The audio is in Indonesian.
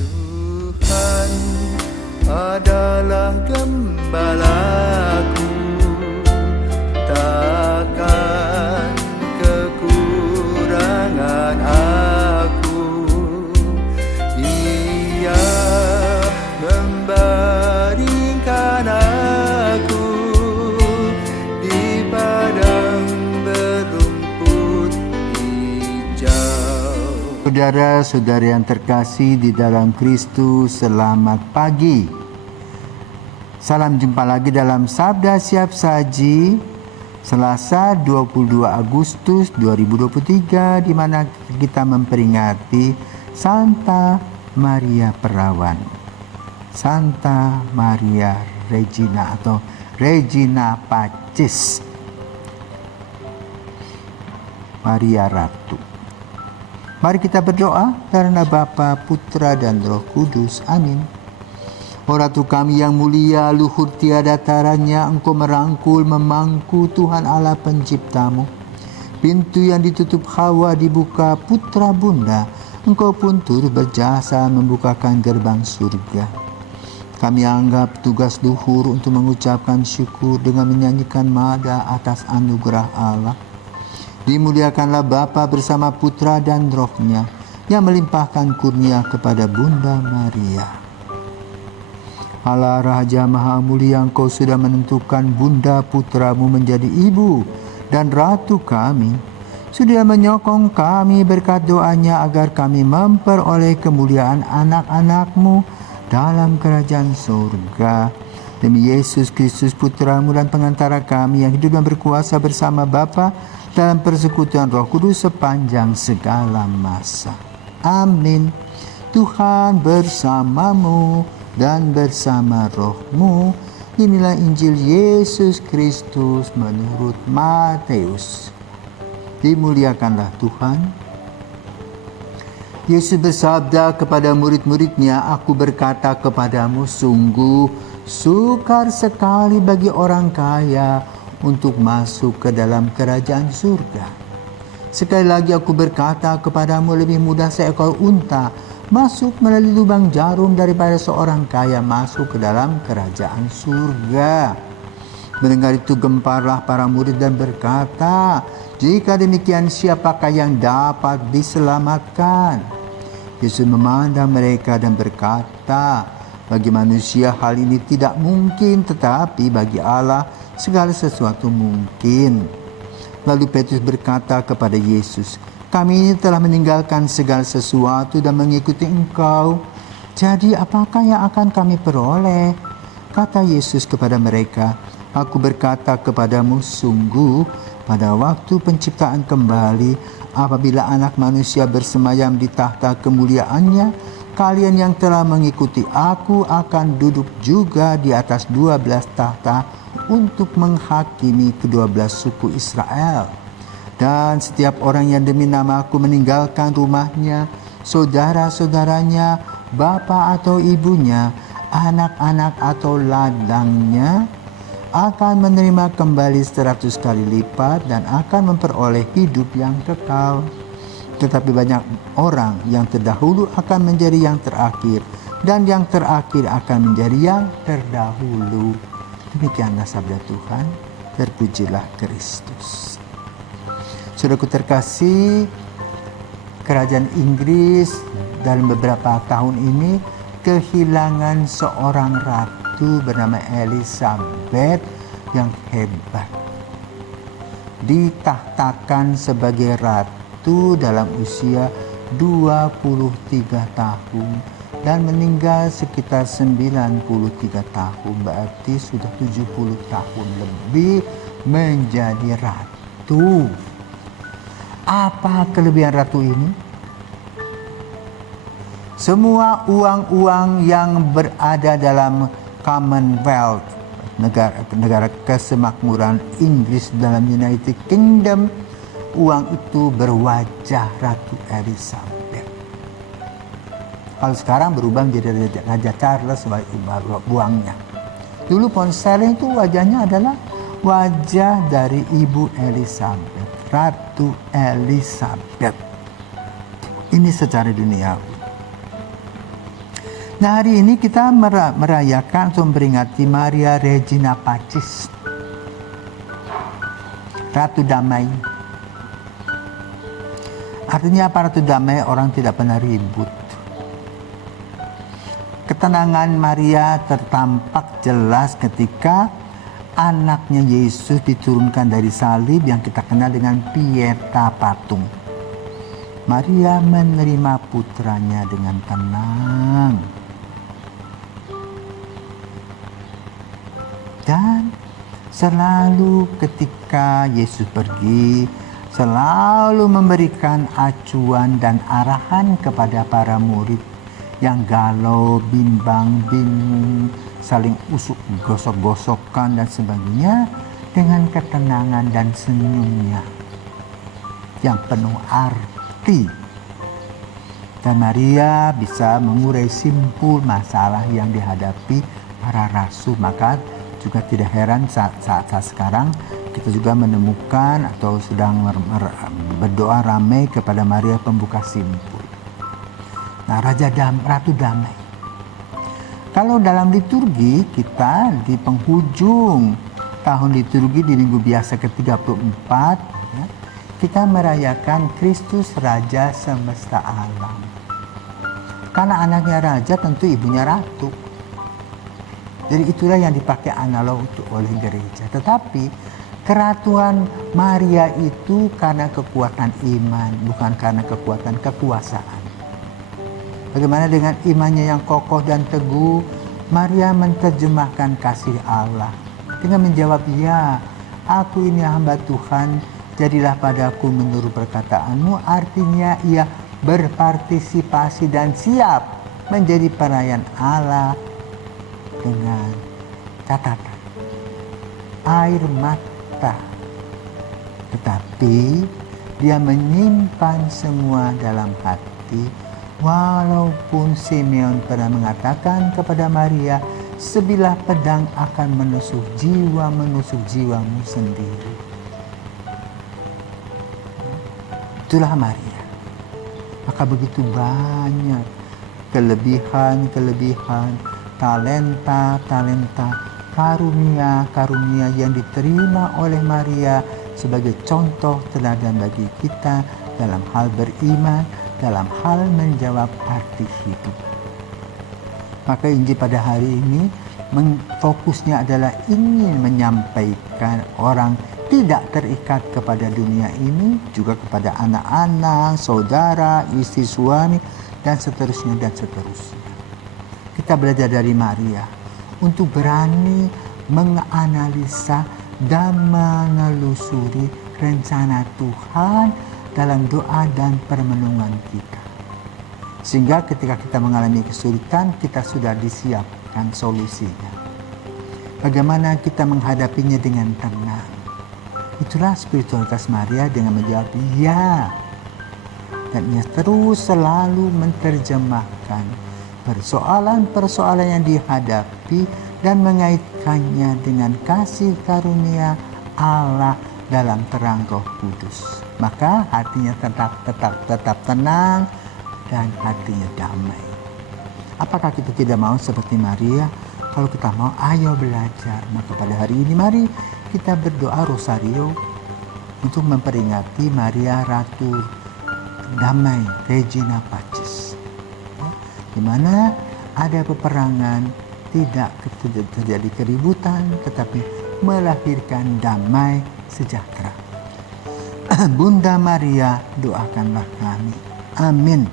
Tuhan adalah gembalaku, takkan kekurangan aku. Dia membaringkan aku di padang berumput hijau. Saudara-saudari yang terkasih di dalam Kristus, selamat pagi. Salam jumpa lagi dalam Sabda Siap Saji Selasa 22 Agustus 2023, di mana kita memperingati Santa Maria Perawan, Santa Maria Regina atau Regina Pacis, Maria Ratu. Mari kita berdoa karena Bapa, Putra dan Roh Kudus. Amin. O Ratu kami yang mulia, luhur tiada taranya, Engkau merangkul memangku Tuhan Allah penciptamu. Pintu yang ditutup Hawa dibuka Putra Bunda, Engkau pun turut berjasa membukakan gerbang surga. Kami anggap tugas luhur untuk mengucapkan syukur dengan menyanyikan mada atas anugerah Allah. Dimuliakanlah Bapa bersama Putra dan Roh-Nya yang melimpahkan kurnia kepada Bunda Maria. Allah Raja Maha Mulia, Engkau sudah menentukan Bunda Putramu menjadi ibu dan ratu kami. Sudah menyokong kami berkat doanya agar kami memperoleh kemuliaan anak-anak-Mu dalam kerajaan surga. Demi Yesus Kristus Putramu dan pengantara kami yang hidup dan berkuasa bersama Bapa dalam persekutuan Roh Kudus sepanjang segala masa. Amin. Tuhan bersamamu dan bersama rohmu. Inilah Injil Yesus Kristus menurut Matius. Dimuliakanlah Tuhan. Yesus bersabda kepada murid-muridnya, "Aku berkata kepadamu, sungguh sukar sekali bagi orang kaya untuk masuk ke dalam kerajaan surga. Sekali lagi aku berkata kepadamu, lebih mudah seekor unta masuk melalui lubang jarum daripada seorang kaya masuk ke dalam kerajaan surga." Mendengar itu gemparlah para murid dan berkata, "Jika demikian, siapakah yang dapat diselamatkan?" Yesus memandang mereka dan berkata, "Bagi manusia hal ini tidak mungkin, tetapi bagi Allah segala sesuatu mungkin." Lalu Petrus berkata kepada Yesus, "Kami ini telah meninggalkan segala sesuatu dan mengikuti Engkau. Jadi apakah yang akan kami peroleh?" Kata Yesus kepada mereka, "Aku berkata kepadamu, sungguh pada waktu penciptaan kembali, apabila Anak Manusia bersemayam di tahta kemuliaannya, kalian yang telah mengikuti aku akan duduk juga di atas 12 tahta untuk menghakimi ke-12 suku Israel. Dan setiap orang yang demi nama-Ku meninggalkan rumahnya, saudara-saudaranya, bapa atau ibunya, anak-anak atau ladangnya, akan menerima kembali 100 kali lipat dan akan memperoleh hidup yang kekal. Tetapi banyak orang yang terdahulu akan menjadi yang terakhir, dan yang terakhir akan menjadi yang terdahulu." Demikianlah sabda Tuhan. Terpujilah Kristus. Saudaraku terkasih, kerajaan Inggris dalam beberapa tahun ini kehilangan seorang ratu bernama Elizabeth yang hebat. Ditahtakan sebagai ratu dalam usia 23 tahun dan meninggal sekitar 93 tahun, berarti sudah 70 tahun lebih menjadi ratu. Apa kelebihan ratu ini? Semua uang-uang yang berada dalam Commonwealth, negara kesemakmuran Inggris dalam United Kingdom, uang itu berwajah Ratu Elizabeth. Kalau sekarang berubah menjadi Raja Charles sebagai uangnya. Dulu pound sterling itu wajahnya adalah wajah dari Ibu Elizabeth, Ratu Elizabeth. Ini secara duniawi. Nah, hari ini kita merayakan atau memperingati Maria Regina Pacis, Ratu Damai. Artinya apa Ratu Damai? Orang tidak pernah ribut. Ketenangan Maria tertampak jelas ketika anaknya Yesus diturunkan dari salib yang kita kenal dengan Pieta Patung. Maria menerima putranya dengan tenang. Dan selalu ketika Yesus pergi, selalu memberikan acuan dan arahan kepada para murid yang galau, bimbang, bingung, saling usuk, gosok-gosokkan dan sebagainya dengan ketenangan dan senyumnya yang penuh arti. Dan Maria bisa mengurai simpul masalah yang dihadapi para rasul. Maka juga tidak heran saat sekarang kita juga menemukan atau sedang berdoa ramai kepada Maria pembuka simpul. Nah, Ratu Damai. Kalau dalam liturgi kita di penghujung tahun liturgi di minggu biasa ke-34 ya, kita merayakan Kristus Raja semesta alam. Karena anaknya raja tentu ibunya ratu. Jadi itulah yang dipakai analog oleh gereja. Tetapi keratuan Maria itu karena kekuatan iman, bukan karena kekuatan kekuasaan. Bagaimana dengan imannya yang kokoh dan teguh, Maria menerjemahkan kasih Allah dengan menjawab, "Ya, aku ini hamba Tuhan, jadilah padaku menurut perkataanmu." Artinya ia berpartisipasi dan siap menjadi pelayan Allah dengan catatan air mata, tetapi dia menyimpan semua dalam hati. Walaupun Simeon pernah mengatakan kepada Maria, "Sebilah pedang akan menusuk jiwamu sendiri." Itulah Maria. Maka begitu banyak kelebihan, talenta, karunia yang diterima oleh Maria sebagai contoh teladan bagi kita dalam hal beriman, dalam hal menjawab arti hidup. Maka Injil pada hari ini fokusnya adalah ingin menyampaikan orang tidak terikat kepada dunia ini, juga kepada anak-anak, saudara, istri, suami, dan seterusnya. Kita belajar dari Maria untuk berani menganalisa dan menelusuri rencana Tuhan dalam doa dan permenungan kita. Sehingga ketika kita mengalami kesulitan, kita sudah disiapkan solusinya. Bagaimana kita menghadapinya dengan tenang. Itulah spiritualitas Maria dengan menjawab ya. Dan ia terus selalu menerjemahkan persoalan-persoalan yang dihadapi dan mengaitkannya dengan kasih karunia Allah dalam terang Roh Kudus. Maka hatinya tetap tenang dan hatinya damai. Apakah kita tidak mau seperti Maria? Kalau kita mau, ayo belajar. Maka pada hari ini mari kita berdoa rosario untuk memperingati Maria Ratu Damai, Regina Pacis. Di mana ada peperangan, tidak terjadi keributan, tetapi melahirkan damai sejahtera. Bunda Maria, doakanlah kami. Amin.